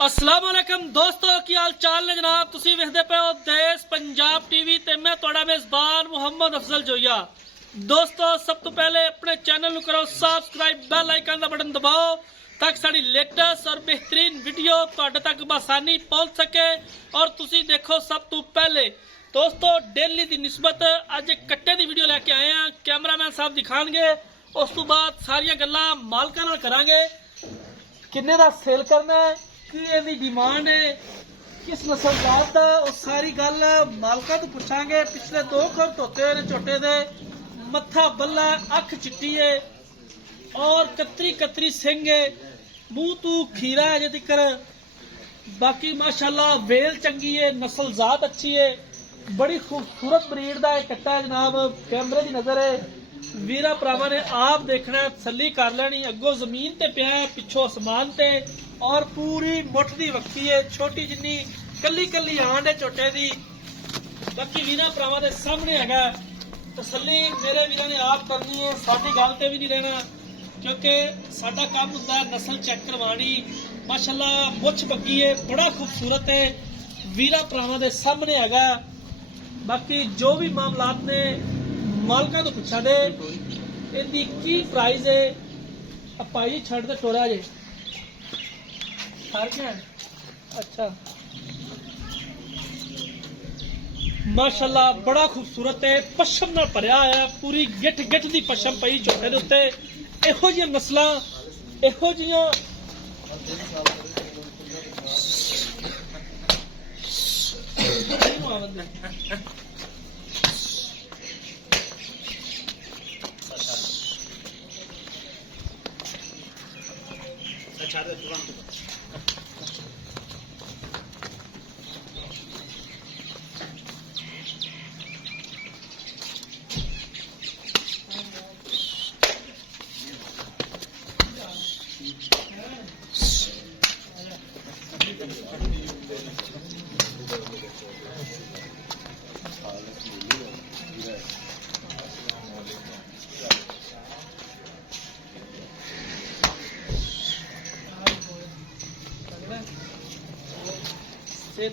अस्सलाम वालेकुम दोस्तों की हाल चाल ने जनाब तुसी वेखदे पे हो देश पंजाब टीवी ते मैं तुहाडा मेजबान मुहम्मद अफजल जोया। दोस्तों सब तो पहले अपने चैनल नू करो सबसक्राइब, बेल आइकन का बटन दबाओ ताकि साड़ी लेटेस्ट और बेहतरीन वीडियो तुहाडे तक बसानी पहुंच सके और तुसी देखो सब तो पहले। दोस्तों डेली की निस्बत अज एक कट्टे की वीडियो लैके आए हैं, कैमरामैन साहब दिखाएंगे, उस तो बाद सारिया गल्लां मालकां नाल करांगे, किन्ने दा सेल करना है, की इहदी डिमांड है, किस नस्ल जात दा, और सारी गल मालकां तो पुछांगे। पिछले दो खुर धोते हुए ने झोटे दे, मत्था बल्ला, अख चिट्टी है और कतरी कतरी सिंह है, मुंह तू खीरा है अजे तिकर। बाकी माशाल्लाह वेल चंगी है, नस्ल जात अच्छी है, बड़ी खूबसूरत ब्रीड का कट्टा है जनाब। कैमरे की नजर है, वीरा भरावां ने आप देखना, तसल्ली कर लेनी। अगों जमीन ते पिया है, पिछों आसमान ते, और पूरी मुठ दी वक्की है, छोटी जिन्नी कली कली आंड है झोटे दी। बाकी वीरा भरावां दे सामने हैगा, तसल्ली मेरे वीरा ने आप करनी है, साडी गल ते भी नहीं रहना, क्योंकि साडा काम हुंदा है नस्ल चेक करवानी। माशाल्लाह मुछ बग्गी है, बड़ा खूबसूरत है, वीरा भरावां दे सामने हैगा। बाकी जो भी मामलात ने मालका तो पूछा दे, इनकी की प्राइस है। भाई छड़ दे टोरा जे क्या है? अच्छा माशाल्लाह बड़ा खूबसूरत है, पशम नाल भरिया है, पूरी गिठ गिठ दी पशम पई झोटे दे उत्ते। इहो जिहियां नस्लां, इहो जिहियां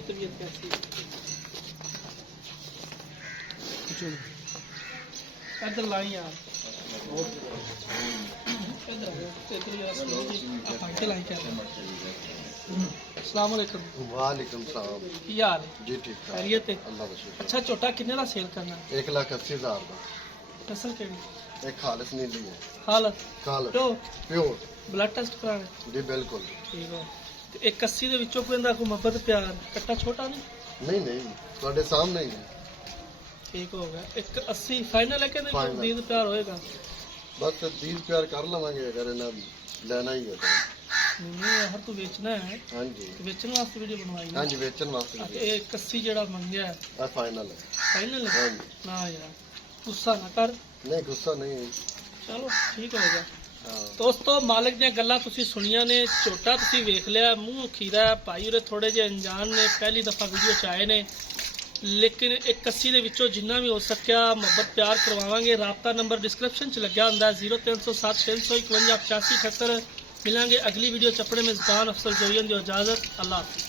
तबीयत कैसी इधर लाई यार, अस्सलाम वालेकुम। वालेकुम सलाम। की हाल जी ठीक ठाक, खैरियत है? अल्लाह का शुक्र। अच्छा झोटा किन्ने दा सेल करना? 1,80,000 का। नस्ल केड़ी? एक खालिस नहीं ली है, हालत खालिस तो प्योर। ब्लड टेस्ट कराने? जी बिल्कुल। ठीक है। ते 180 ਦੇ ਵਿੱਚੋਂ ਕੋਈ ਕੋਈ ਮੁਹੱਬਤ प्यार ਕੱਟਾ ਛੋਟਾ नहीं? नहीं नहीं ਤੁਹਾਡੇ सामने ही है। ठीक हो गया। 180 फाइनल है कि Final। दीद प्यार होएगा? बस 20 प्यार कर लवांगे अगर इन्हें लेना ही है तो। नहीं हर तू बेचना है? हाँ जी, तो बेचने वास्ते वीडियो बनवाई है? हाँ जी बेचन वास्ते अच्छा, ये 180 जेड़ा मंगया है है, फाइनल है। फाइनल हाँ है जी, ना यार, गुस्सा ना कर, नहीं गुस्सा नहीं है। चलो ठीक हो गया। हाँ दोस्तों मालिक ਦੀਆਂ ਗੱਲਾਂ ਤੁਸੀਂ ਸੁਣੀਆਂ ਨੇ, ਝੋਟਾ ਤੁਸੀਂ ਵੇਖ ਲਿਆ, ਮੂੰਹ ਖੀਰਾ ਭਾਈ ਉਰੇ ਥੋੜੇ ਜਿਹੇ ਅਣਜਾਣ ਨੇ, ਪਹਿਲੀ ਦਫਾ ਵੀਡੀਓ ਚ ਆਏ ਨੇ, ਲੇਕਿਨ 180 ਦੇ ਵਿੱਚੋਂ ਜਿੰਨਾ ਵੀ ਹੋ ਸਕਿਆ ਮੁਹੱਬਤ ਪਿਆਰ ਕਰਵਾਵਾਂਗੇ। ਰਾਬਤਾ ਨੰਬਰ ਡਿਸਕ੍ਰਿਪਸ਼ਨ ਚ ਲੱਗਿਆ ਹੁੰਦਾ 0307 351 8578। ਮਿਲਾਂਗੇ ਅਗਲੀ ਵੀਡੀਓ ਚ। ਆਪਣੇ ਮੇਜ਼ਬਾਨ ਅਫਸਰ ਜੋਈਨ ਦੀ ਇਜਾਜ਼ਤ, ਅੱਲਾਹ ਹਾਫਿਜ਼।